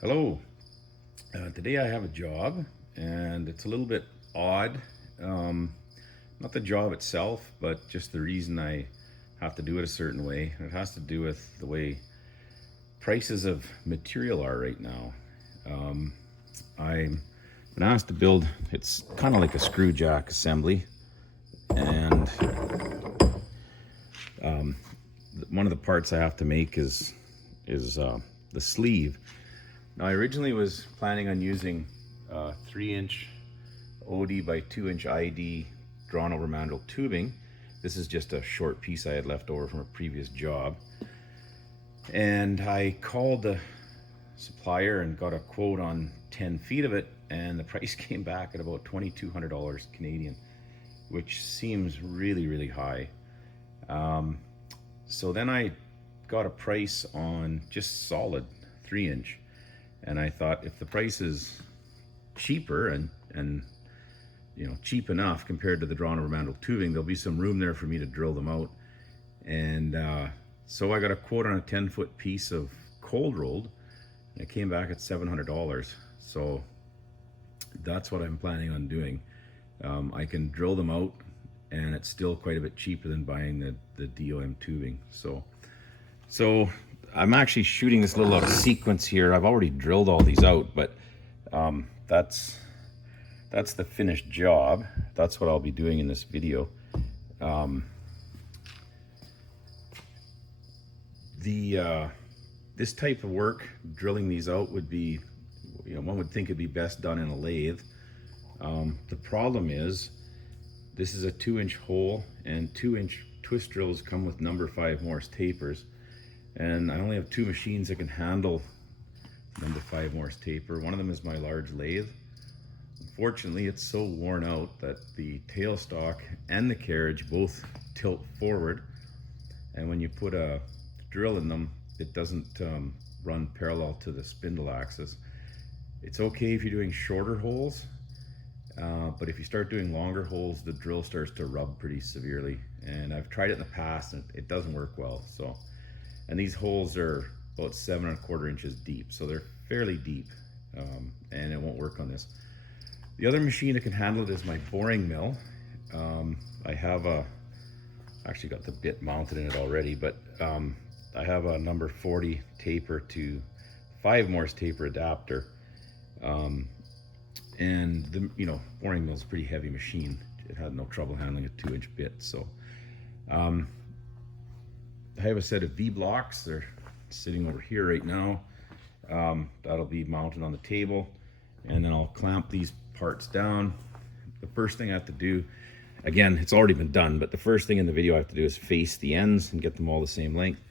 Hello. Today I have a job, and it's a little bit odd. Um, Not the job itself, but just the reason I have to do it a certain way. It has to do with the way prices of material are right now. I'm been asked to build. It's kind of like a screw jack assembly, and one of the parts I have to make is the sleeve. Now, I originally was planning on using 3-inch OD by 2-inch ID drawn over mandrel tubing. This is just a short piece I had left over from a previous job. And I called the supplier and got a quote on 10 feet of it, and the price came back at about $2,200 Canadian, which seems really, really high. So then I got a price on just solid 3-inch. And I thought, if the price is cheaper and cheap enough compared to the drawn over mandrel tubing, there'll be some room there for me to drill them out. And so I got a quote on a 10-foot piece of cold rolled, and it came back at $700. So that's what I'm planning on doing. I can drill them out, and it's still quite a bit cheaper than buying the DOM tubing. So I'm actually shooting this little out of sequence here. I've already drilled all these out, but that's the finished job. That's what I'll be doing in this video. This type of work, drilling these out, would be, one would think it'd be best done in a lathe. The problem is, this is a 2-inch hole, and 2-inch twist drills come with number 5 Morse tapers. And I only have 2 machines that can handle number 5 Morse taper. One of them is my large lathe. Unfortunately, it's so worn out that the tailstock and the carriage both tilt forward. And when you put a drill in them, it doesn't run parallel to the spindle axis. It's okay if you're doing shorter holes, but if you start doing longer holes, the drill starts to rub pretty severely. And I've tried it in the past, and it doesn't work well. And these holes are about 7 1/4 inches deep, so they're fairly deep, and it won't work on this. The other machine that can handle it is my boring mill. I have actually got the bit mounted in it already, but I have a number 40 taper to 5 Morse taper adapter, and the boring mill is a pretty heavy machine. It had no trouble handling a 2-inch bit, so. I have a set of V blocks. They're sitting over here right now. That'll be mounted on the table, and then I'll clamp these parts down. The first thing I have to do, again, it's already been done, but the first thing in the video I have to do is face the ends and get them all the same length,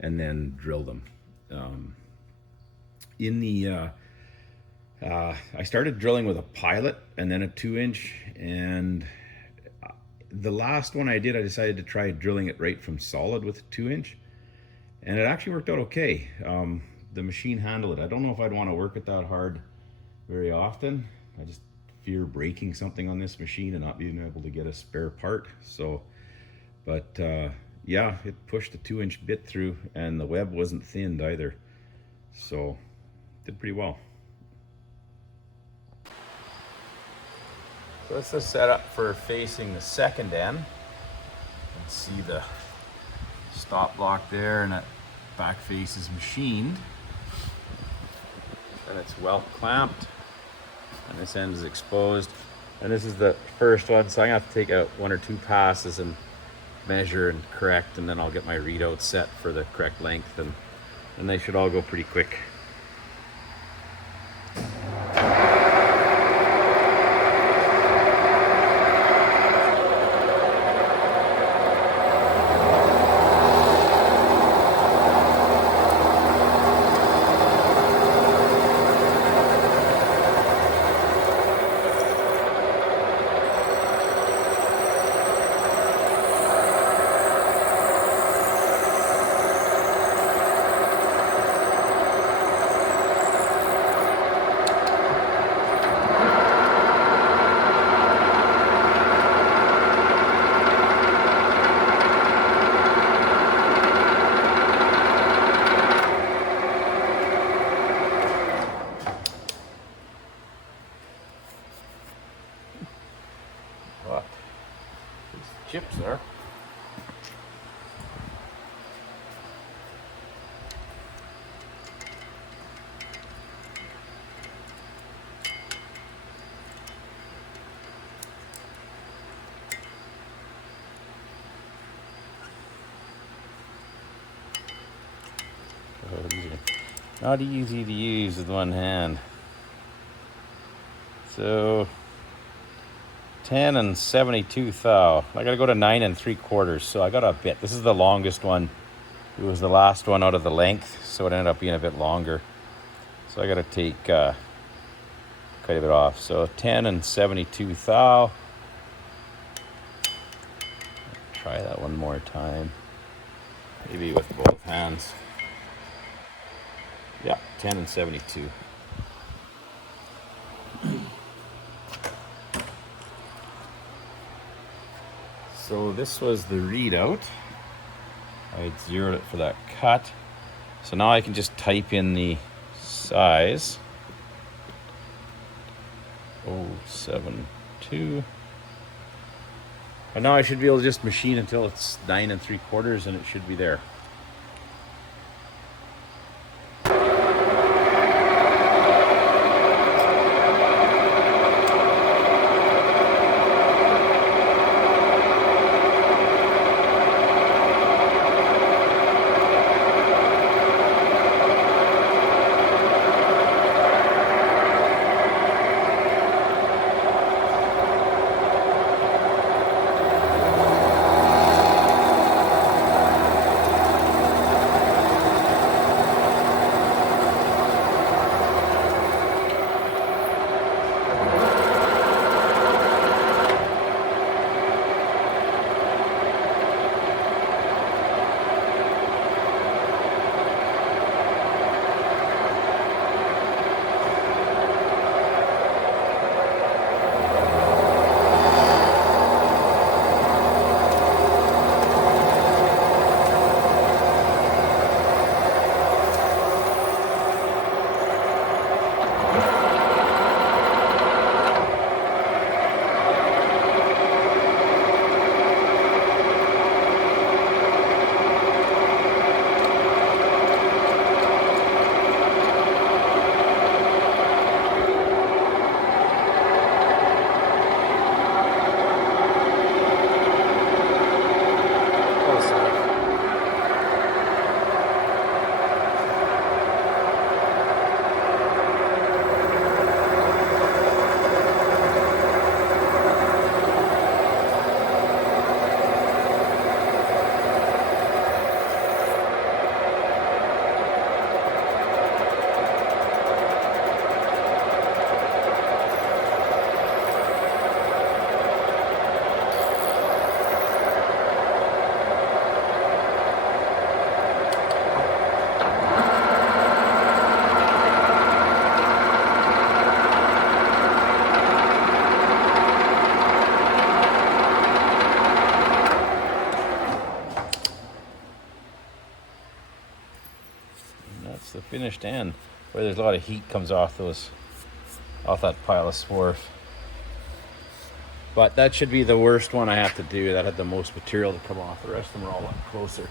and then drill them. I started drilling with a pilot and then a 2-inch, and the last one I did, I decided to try drilling it right from solid with a 2-inch, and it actually worked out okay. The machine handled it. I don't know if I'd want to work it that hard very often. I just fear breaking something on this machine and not being able to get a spare part. But yeah, it pushed a 2-inch bit through, and the web wasn't thinned either. So did pretty well. So this is the setup for facing the second end. You can see the stop block there, and that back face is machined. And it's well clamped, and this end is exposed. And this is the first one, so I'm gonna have to take out 1 or 2 passes and measure and correct, and then I'll get my readout set for the correct length, and they should all go pretty quick. chips are. Oh, these are not easy to use with one hand. So 10 and 72 thou. I gotta go to 9 3/4. So I got a bit. This is the longest one. It was the last one out of the length, so it ended up being a bit longer. So I gotta take quite a bit off. So 10 and 72 thou. Try that one more time. Maybe with both hands. Yeah, 10 and 72. So this was the readout. I had zeroed it for that cut. So now I can just type in the size. 072. And now I should be able to just machine until it's 9 3/4 and it should be there. The finished end where there's a lot of heat comes off that pile of swarf. But that should be the worst one I have to do. That had the most material to come off. The rest of them are all up closer.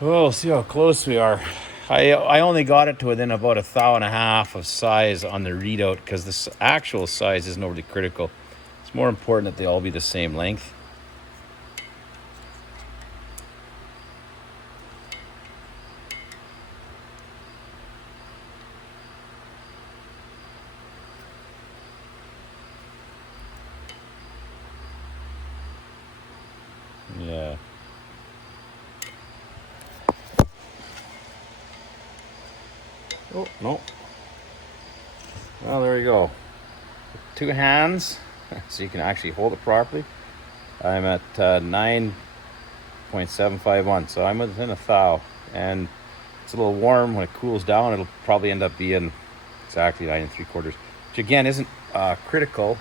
We'll see how close we are. I only got it to within about 1.5 thou of size on the readout because the actual size isn't overly critical. It's more important that they all be the same length. Yeah. Oh, no. Well, there we go. 2 hands, so you can actually hold it properly. I'm at 9.751, so I'm within 1 thou. And it's a little warm. When it cools down, it'll probably end up being exactly 9 3/4, which again isn't critical,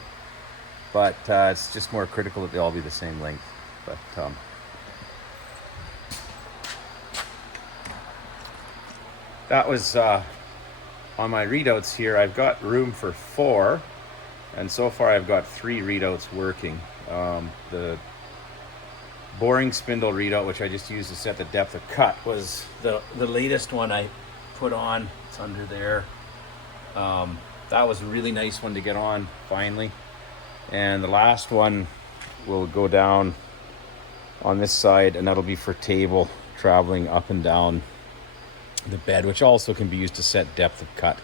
but it's just more critical that they all be the same length. But that was on my readouts here. I've got room for 4, and so far I've got 3 readouts working. The boring spindle readout, which I just used to set the depth of cut, was the latest one I put on. It's under there. That was a really nice one to get on finally. And the last one will go down on this side, and that'll be for table traveling up and down the bed, which also can be used to set depth of cut.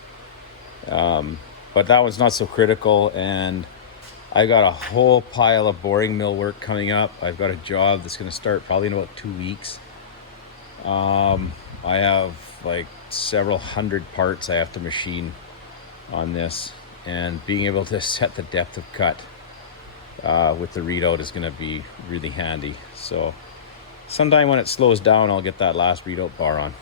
But that one's not so critical, and I got a whole pile of boring mill work coming up. I've got a job that's going to start probably in about 2 weeks. I have like several hundred parts I have to machine on this, and being able to set the depth of cut with the readout is going to be really handy. So sometime when it slows down, I'll get that last readout bar on.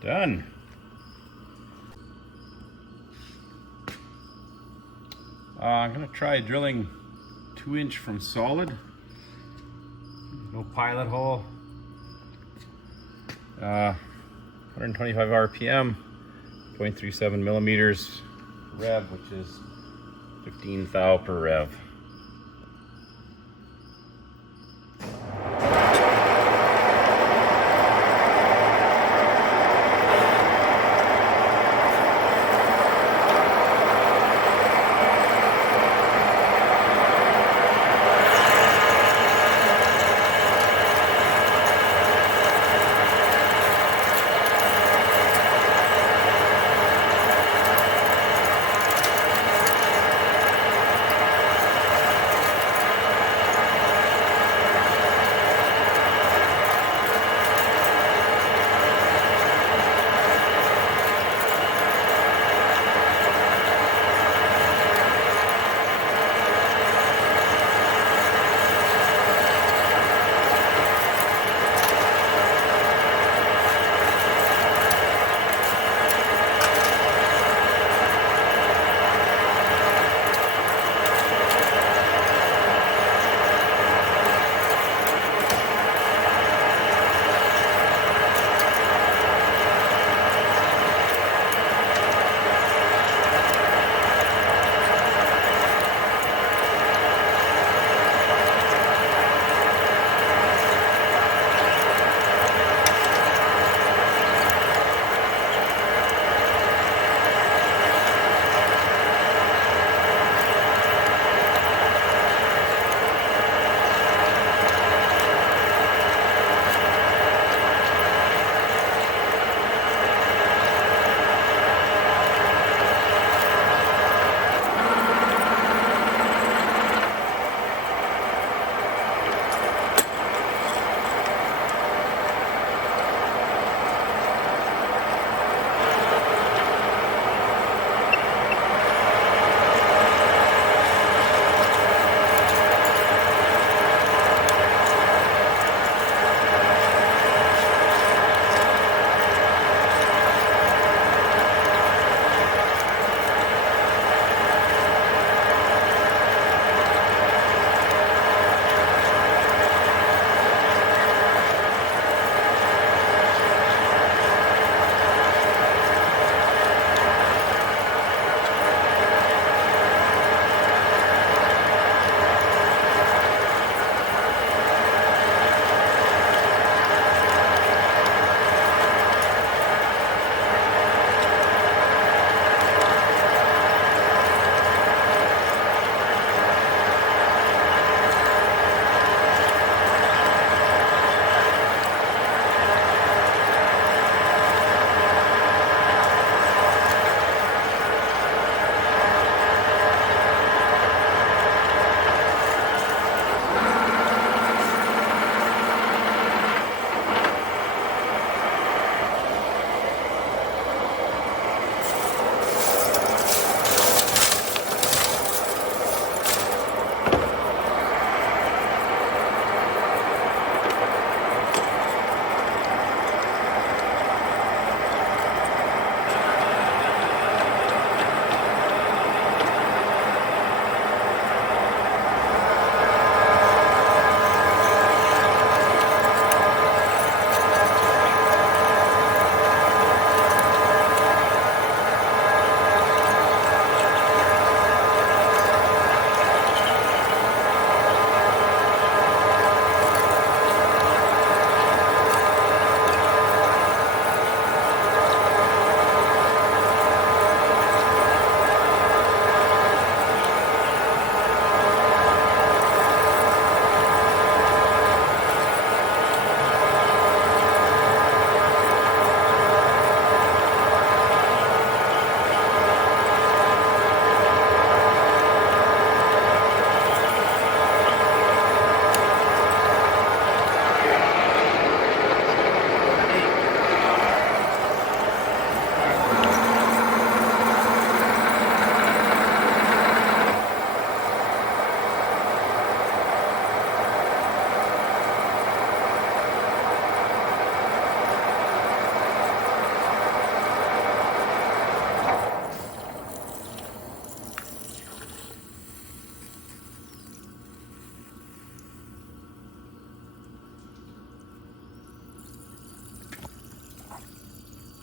Done. I'm gonna try drilling 2-inch from solid. No pilot hole. 125 RPM, 0.37 millimeters rev, which is 15 thou per rev.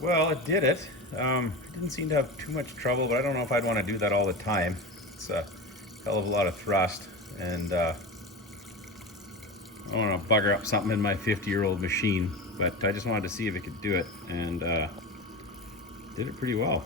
Well, it did it. Didn't seem to have too much trouble, but I don't know if I'd want to do that all the time. It's a hell of a lot of thrust, and I don't want to bugger up something in my 50-year-old machine, but I just wanted to see if it could do it, and did it pretty well.